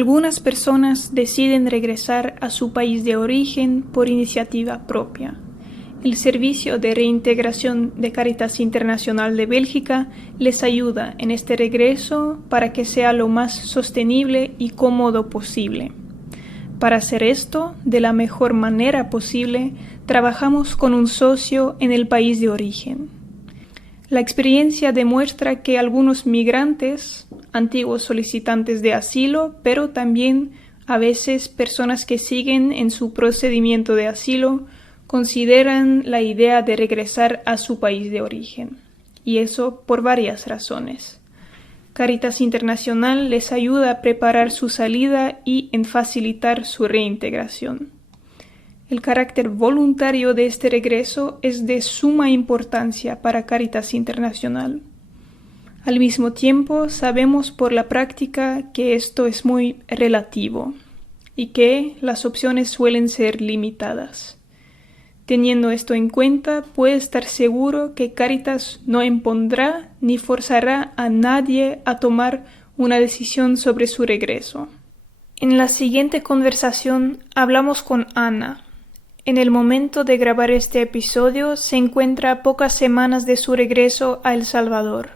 Algunas personas deciden regresar a su país de origen por iniciativa propia. El Servicio de Reintegración de Cáritas Internacional de Bélgica les ayuda en este regreso para que sea lo más sostenible y cómodo posible. Para hacer esto de la mejor manera posible, trabajamos con un socio en el país de origen. La experiencia demuestra que algunos migrantes, antiguos solicitantes de asilo, pero también a veces personas que siguen en su procedimiento de asilo, consideran la idea de regresar a su país de origen, y eso por varias razones. Cáritas Internacional les ayuda a preparar su salida y en facilitar su reintegración. El carácter voluntario de este regreso es de suma importancia para Cáritas Internacional. Al mismo tiempo, sabemos por la práctica que esto es muy relativo y que las opciones suelen ser limitadas. Teniendo esto en cuenta, puede estar seguro que Cáritas no impondrá ni forzará a nadie a tomar una decisión sobre su regreso. En la siguiente conversación hablamos con Ana. En el momento de grabar este episodio se encuentra a pocas semanas de su regreso a El Salvador.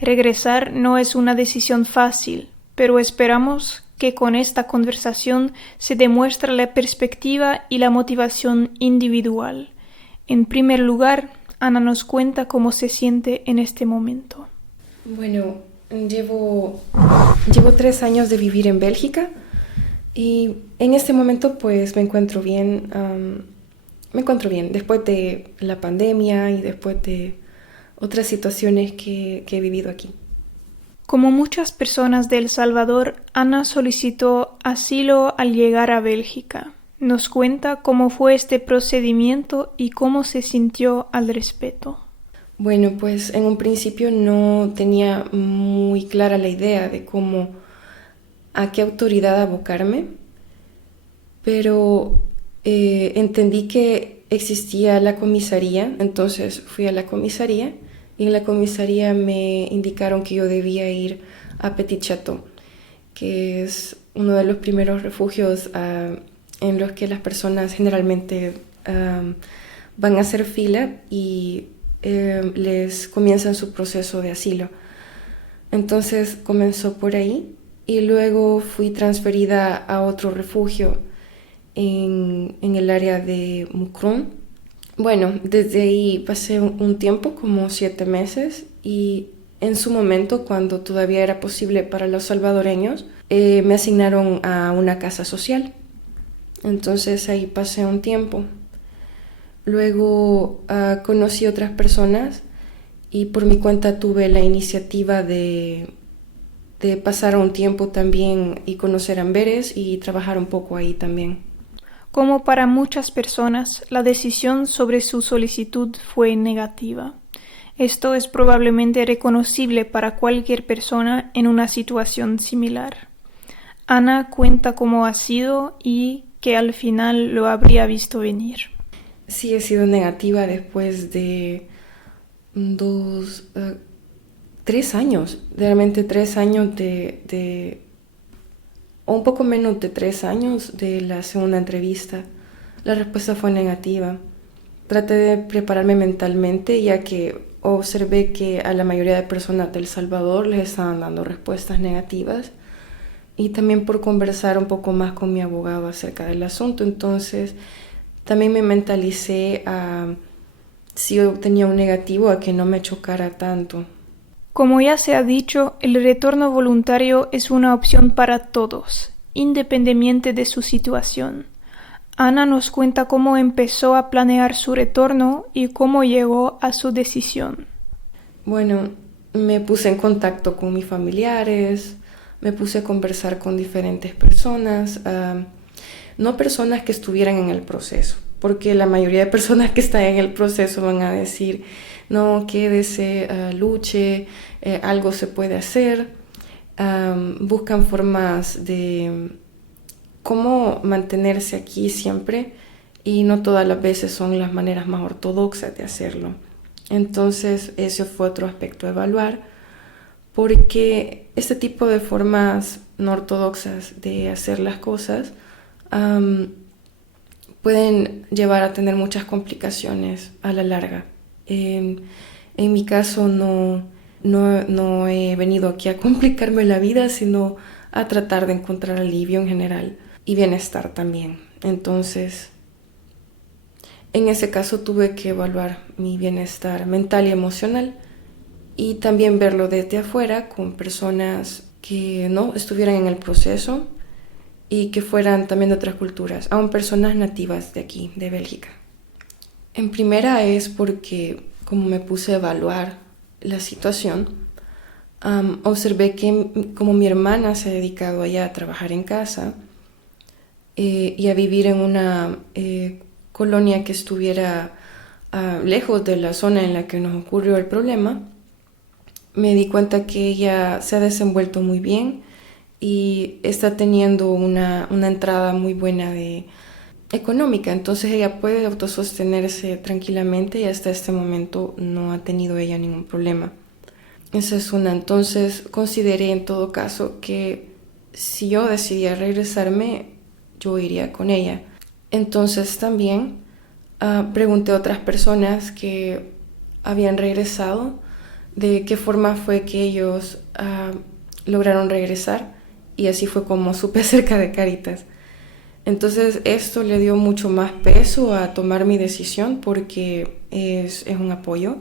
Regresar no es una decisión fácil, pero esperamos que con esta conversación se demuestre la perspectiva y la motivación individual. En primer lugar, Ana nos cuenta cómo se siente en este momento. Bueno, llevo 3 años de vivir en Bélgica y en este momento pues me encuentro bien. Después de la pandemia y después de otras situaciones que he vivido aquí. Como muchas personas de El Salvador, Ana solicitó asilo al llegar a Bélgica. Nos cuenta cómo fue este procedimiento y cómo se sintió al respecto. Bueno, pues en un principio no tenía muy clara la idea de a qué autoridad abocarme, pero entendí que existía la comisaría, entonces fui a la comisaría. Y en la comisaría me indicaron que yo debía ir a Petit Chateau, que es uno de los primeros refugios en los que las personas generalmente van a hacer fila y les comienzan su proceso de asilo. Entonces comenzó por ahí y luego fui transferida a otro refugio en el área de Mukron. Bueno, desde ahí pasé un tiempo, como 7 meses, y en su momento, cuando todavía era posible para los salvadoreños, me asignaron a una casa social. Entonces ahí pasé un tiempo. Luego conocí otras personas y por mi cuenta tuve la iniciativa de pasar un tiempo también y conocer Amberes y trabajar un poco ahí también. Como para muchas personas, la decisión sobre su solicitud fue negativa. Esto es probablemente reconocible para cualquier persona en una situación similar. Ana cuenta cómo ha sido y que al final lo habría visto venir. Sí, he sido negativa después de 3 años, realmente 3 años o un poco menos de 3 años de la segunda entrevista. La respuesta fue negativa. Traté de prepararme mentalmente, ya que observé que a la mayoría de personas de El Salvador les estaban dando respuestas negativas, y también por conversar un poco más con mi abogado acerca del asunto. Entonces también me mentalicé si yo tenía un negativo, a que no me chocara tanto. Como ya se ha dicho, el retorno voluntario es una opción para todos, independientemente de su situación. Ana nos cuenta cómo empezó a planear su retorno y cómo llegó a su decisión. Bueno, me puse en contacto con mis familiares, me puse a conversar con diferentes personas, no personas que estuvieran en el proceso, porque la mayoría de personas que están en el proceso van a decir: no, quédese, luche, algo se puede hacer. Buscan formas de cómo mantenerse aquí siempre, y no todas las veces son las maneras más ortodoxas de hacerlo. Entonces ese fue otro aspecto a evaluar, porque este tipo de formas no ortodoxas de hacer las cosas, pueden llevar a tener muchas complicaciones a la larga. En mi caso no he venido aquí a complicarme la vida, sino a tratar de encontrar alivio en general y bienestar también. Entonces, en ese caso tuve que evaluar mi bienestar mental y emocional y también verlo desde afuera con personas que no estuvieran en el proceso y que fueran también de otras culturas, aun personas nativas de aquí, de Bélgica. En primera es porque, como me puse a evaluar la situación, observé que como mi hermana se ha dedicado allá a trabajar en casa y a vivir en una colonia que estuviera lejos de la zona en la que nos ocurrió el problema, me di cuenta que ella se ha desenvuelto muy bien y está teniendo una entrada muy buena económica. Entonces ella puede autosostenerse tranquilamente y hasta este momento no ha tenido ella ningún problema. Esa es una. Entonces consideré en todo caso que si yo decidía regresarme, yo iría con ella. Entonces también pregunté a otras personas que habían regresado de qué forma fue que ellos lograron regresar, y así fue como supe acerca de Cáritas. Entonces esto le dio mucho más peso a tomar mi decisión porque es un apoyo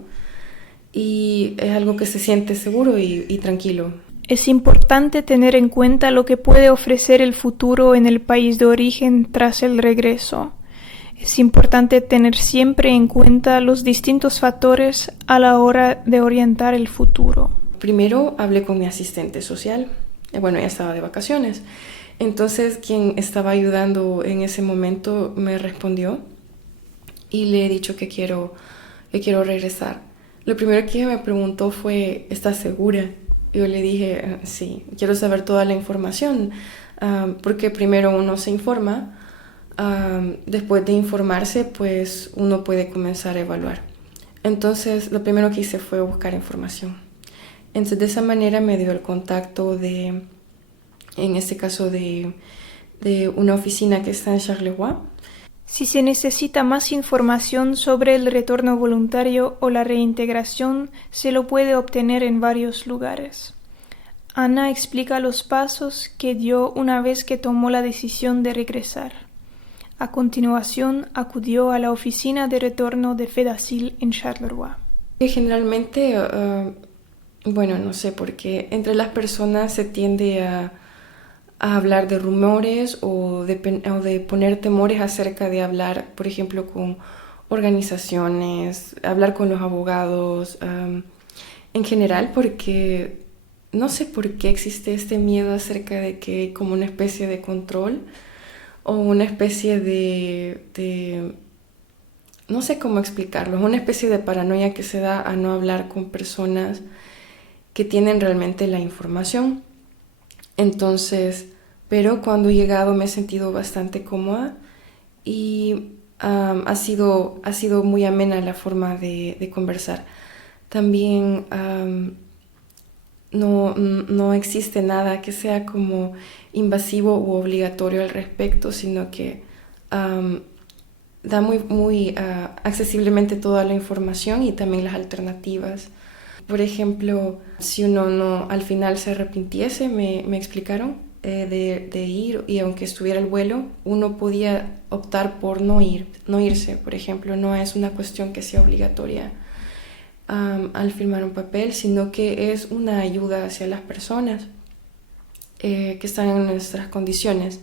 y es algo que se siente seguro y tranquilo. Es importante tener en cuenta lo que puede ofrecer el futuro en el país de origen tras el regreso. Es importante tener siempre en cuenta los distintos factores a la hora de orientar el futuro. Primero hablé con mi asistente social. Bueno, ella estaba de vacaciones. Entonces, quien estaba ayudando en ese momento me respondió y le he dicho que quiero regresar. Lo primero que ella me preguntó fue, ¿estás segura? Yo le dije, sí, quiero saber toda la información, porque primero uno se informa, después de informarse, pues uno puede comenzar a evaluar. Entonces, lo primero que hice fue buscar información. Entonces, de esa manera me dio el contacto en este caso, de una oficina que está en Charleroi. Si se necesita más información sobre el retorno voluntario o la reintegración, se lo puede obtener en varios lugares. Ana explica los pasos que dio una vez que tomó la decisión de regresar. A continuación, acudió a la oficina de retorno de FEDACIL en Charleroi. Generalmente, bueno, no sé por qué, entre las personas se tiende a hablar de rumores o de poner temores acerca de hablar, por ejemplo, con organizaciones, hablar con los abogados, en general, porque no sé por qué existe este miedo acerca de que hay como una especie de control o una especie de no sé cómo explicarlo, es una especie de paranoia que se da a no hablar con personas que tienen realmente la información. Entonces, pero cuando he llegado me he sentido bastante cómoda y ha sido muy amena la forma de conversar. También no existe nada que sea como invasivo u obligatorio al respecto, sino que da muy accesiblemente toda la información y también las alternativas. Por ejemplo, si uno no al final se arrepintiese, me explicaron, de ir, y aunque estuviera el vuelo, uno podía optar por no irse, por ejemplo. No es una cuestión que sea obligatoria al firmar un papel, sino que es una ayuda hacia las personas que están en nuestras condiciones.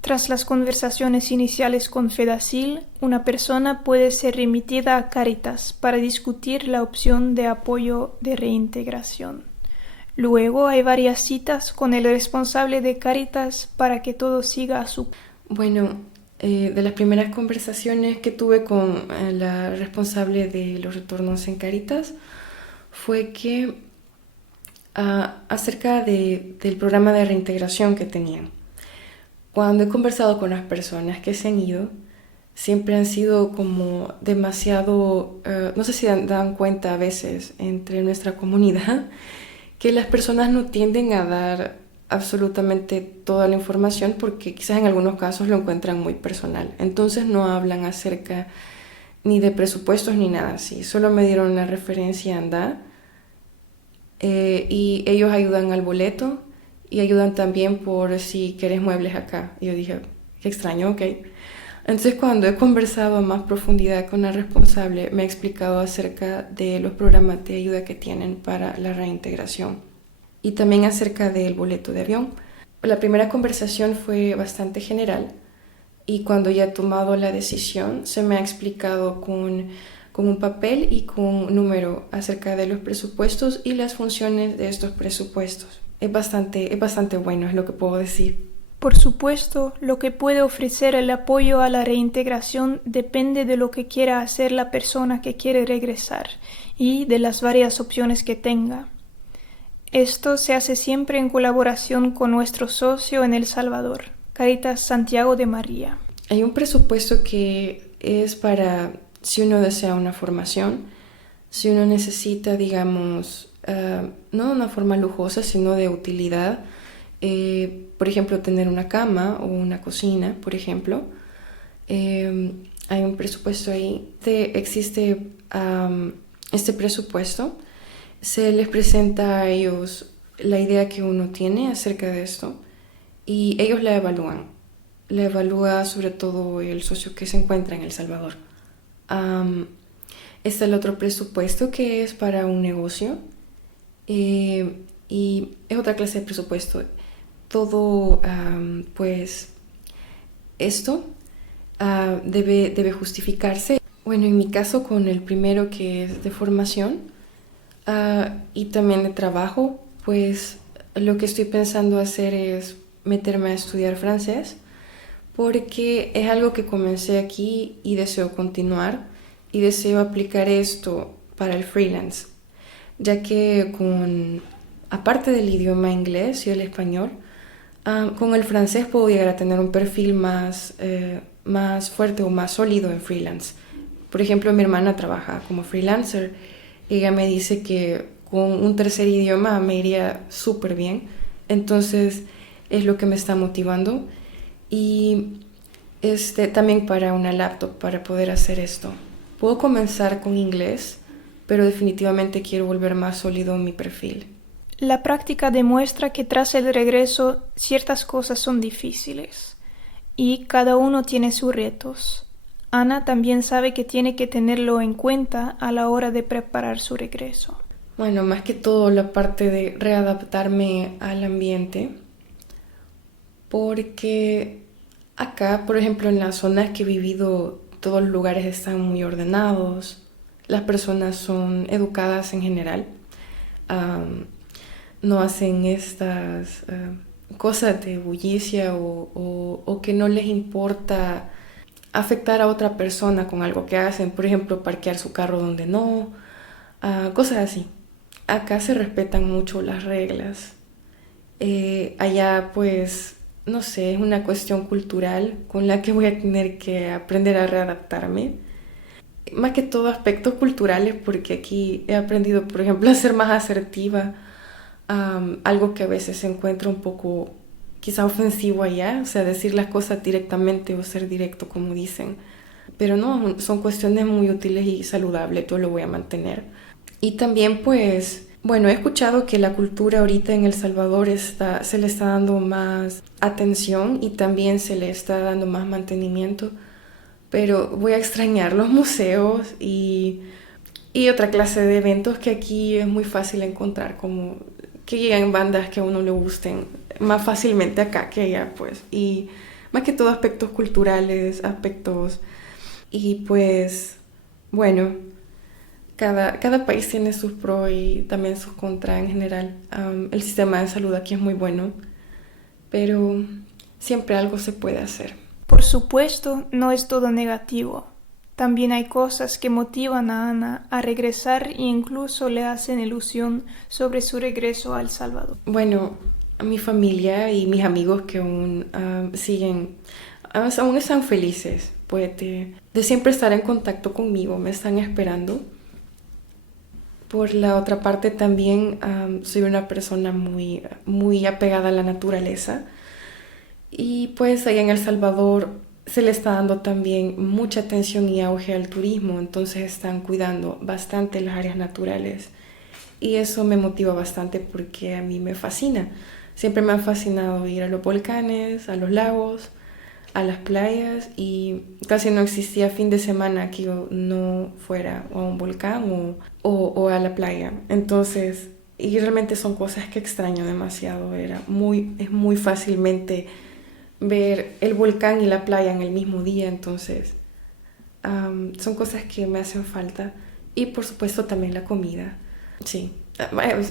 Tras las conversaciones iniciales con FEDACIL, una persona puede ser remitida a Cáritas para discutir la opción de apoyo de reintegración. Luego hay varias citas con el responsable de Cáritas para que todo siga a su... Bueno, de las primeras conversaciones que tuve con la responsable de los retornos en Cáritas fue que acerca del programa de reintegración que tenían. Cuando he conversado con las personas que se han ido, siempre han sido como demasiado, no sé si dan cuenta a veces entre nuestra comunidad, que las personas no tienden a dar absolutamente toda la información porque quizás en algunos casos lo encuentran muy personal. Entonces no hablan acerca ni de presupuestos ni nada así. Solo me dieron la referencia ANDA y ellos ayudan al boleto y ayudan también por si querés muebles acá. Y yo dije, qué extraño, ok. Entonces cuando he conversado a más profundidad con la responsable, me ha explicado acerca de los programas de ayuda que tienen para la reintegración y también acerca del boleto de avión. La primera conversación fue bastante general y cuando ya he tomado la decisión se me ha explicado con un papel y con un número acerca de los presupuestos y las funciones de estos presupuestos. Es bastante bueno, es lo que puedo decir. Por supuesto, lo que puede ofrecer el apoyo a la reintegración depende de lo que quiera hacer la persona que quiere regresar y de las varias opciones que tenga. Esto se hace siempre en colaboración con nuestro socio en El Salvador, Cáritas Santiago de María. Hay un presupuesto que es para si uno desea una formación, si uno necesita, digamos, no de una forma lujosa, sino de utilidad. Por ejemplo, tener una cama o una cocina, por ejemplo. Hay un presupuesto ahí. Existe este presupuesto. Se les presenta a ellos la idea que uno tiene acerca de esto y ellos la evalúan. La evalúa sobre todo el socio que se encuentra en El Salvador. Está el otro presupuesto que es para un negocio y es otra clase de presupuesto. Todo, pues, esto debe justificarse. Bueno, en mi caso con el primero que es de formación y también de trabajo, pues lo que estoy pensando hacer es meterme a estudiar francés porque es algo que comencé aquí y deseo continuar y deseo aplicar esto para el freelance, ya que aparte del idioma inglés y el español, con el francés puedo llegar a tener un perfil más fuerte o más sólido en freelance. Por ejemplo, mi hermana trabaja como freelancer. Ella me dice que con un tercer idioma me iría súper bien. Entonces es lo que me está motivando. Y también para una laptop, para poder hacer esto. Puedo comenzar con inglés, pero definitivamente quiero volver más sólido en mi perfil. La práctica demuestra que tras el regreso ciertas cosas son difíciles y cada uno tiene sus retos. Ana también sabe que tiene que tenerlo en cuenta a la hora de preparar su regreso. Bueno, más que todo la parte de readaptarme al ambiente, porque acá, por ejemplo, en las zonas que he vivido, todos los lugares están muy ordenados, las personas son educadas en general. No hacen estas cosas de bullicia o que no les importa afectar a otra persona con algo que hacen, por ejemplo, parquear su carro donde no, cosas así. Acá se respetan mucho las reglas. Allá, pues, no sé, es una cuestión cultural con la que voy a tener que aprender a readaptarme. Más que todo aspectos culturales, porque aquí he aprendido, por ejemplo, a ser más asertiva. Algo que a veces se encuentra un poco quizá ofensivo allá, o sea, decir las cosas directamente o ser directo como dicen. Pero no, son cuestiones muy útiles y saludables, yo lo voy a mantener. Y también pues, bueno, he escuchado que la cultura ahorita en El Salvador se le está dando más atención y también se le está dando más mantenimiento, pero voy a extrañar los museos y otra clase de eventos que aquí es muy fácil encontrar, como que llegan bandas que a uno le gusten más fácilmente acá que allá, pues. Y más que todo aspectos culturales, y pues, bueno, cada país tiene sus pros y también sus contras en general. El sistema de salud aquí es muy bueno, pero siempre algo se puede hacer. Por supuesto, no es todo negativo. También hay cosas que motivan a Ana a regresar e incluso le hacen ilusión sobre su regreso a El Salvador. Bueno, a mi familia y mis amigos que aún siguen, aún están felices pues, de siempre estar en contacto conmigo, me están esperando. Por la otra parte también soy una persona muy, muy apegada a la naturaleza y pues allá en El Salvador se le está dando también mucha atención y auge al turismo, entonces están cuidando bastante las áreas naturales y eso me motiva bastante porque a mí me fascina. Siempre me ha fascinado ir a los volcanes, a los lagos, a las playas y casi no existía fin de semana que yo no fuera a un volcán o a la playa. Entonces, y realmente son cosas que extraño demasiado. Es muy fácilmente ver el volcán y la playa en el mismo día, entonces son cosas que me hacen falta. Y por supuesto también la comida. Sí,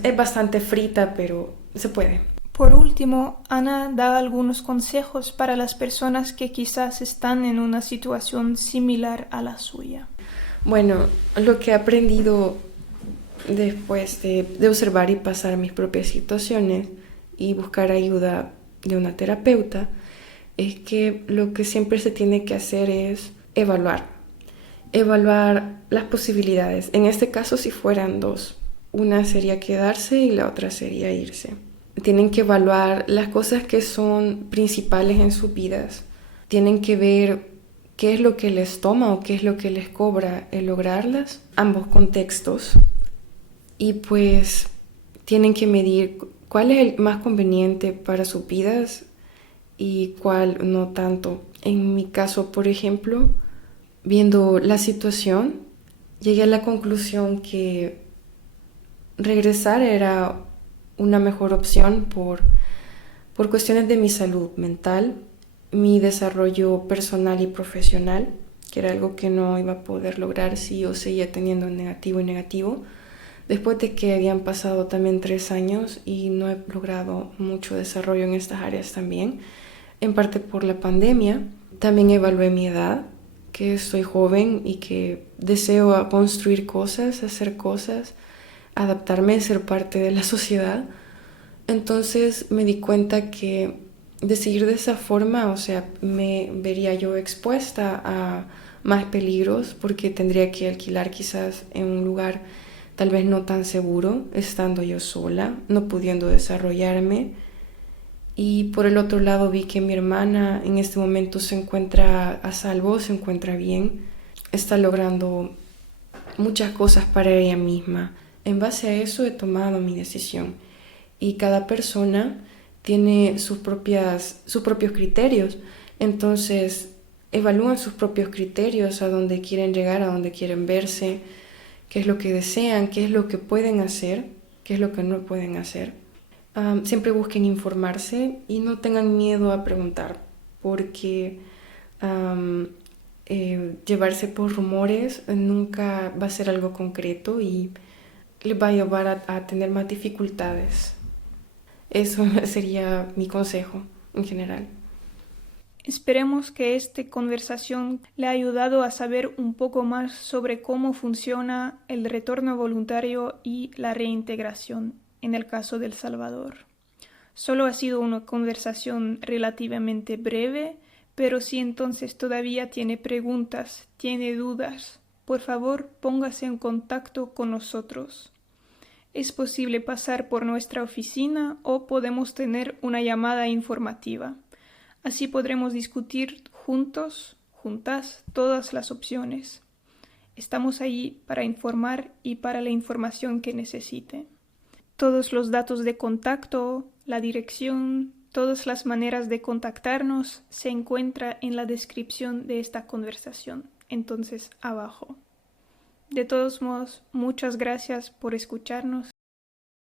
es bastante frita, pero se puede. Por último, Ana da algunos consejos para las personas que quizás están en una situación similar a la suya. Bueno, lo que he aprendido después de observar y pasar mis propias situaciones y buscar ayuda de una terapeuta es que lo que siempre se tiene que hacer es evaluar las posibilidades. En este caso, si fueran dos, una sería quedarse y la otra sería irse. Tienen que evaluar las cosas que son principales en sus vidas. Tienen que ver qué es lo que les toma o qué es lo que les cobra el lograrlas, ambos contextos. Y pues tienen que medir cuál es el más conveniente para sus vidas y cuál no tanto. En mi caso, por ejemplo, viendo la situación, llegué a la conclusión que regresar era una mejor opción por cuestiones de mi salud mental, mi desarrollo personal y profesional, que era algo que no iba a poder lograr si yo seguía teniendo negativo y negativo, después de que habían pasado también 3 años y no he logrado mucho desarrollo en estas áreas también, en parte por la pandemia. También evalué mi edad, que soy joven y que deseo construir cosas, hacer cosas, adaptarme, ser parte de la sociedad. Entonces me di cuenta que de seguir de esa forma, o sea, me vería yo expuesta a más peligros porque tendría que alquilar quizás en un lugar tal vez no tan seguro, estando yo sola, no pudiendo desarrollarme. Y por el otro lado vi que mi hermana en este momento se encuentra a salvo, se encuentra bien, está logrando muchas cosas para ella misma. En base a eso he tomado mi decisión y cada persona tiene sus propios criterios, entonces evalúan sus propios criterios, a dónde quieren llegar, a dónde quieren verse, qué es lo que desean, qué es lo que pueden hacer, qué es lo que no pueden hacer. Siempre busquen informarse y no tengan miedo a preguntar, porque llevarse por rumores nunca va a ser algo concreto y les va a llevar a tener más dificultades. Eso sería mi consejo en general. Esperemos que esta conversación le ha ayudado a saber un poco más sobre cómo funciona el retorno voluntario y la reintegración en el caso de El Salvador. Solo ha sido una conversación relativamente breve, pero si entonces todavía tiene preguntas, tiene dudas, por favor póngase en contacto con nosotros. Es posible pasar por nuestra oficina o podemos tener una llamada informativa. Así podremos discutir juntas, todas las opciones. Estamos allí para informar y para la información que necesite. Todos los datos de contacto, la dirección, todas las maneras de contactarnos se encuentran en la descripción de esta conversación, entonces abajo. De todos modos, muchas gracias por escucharnos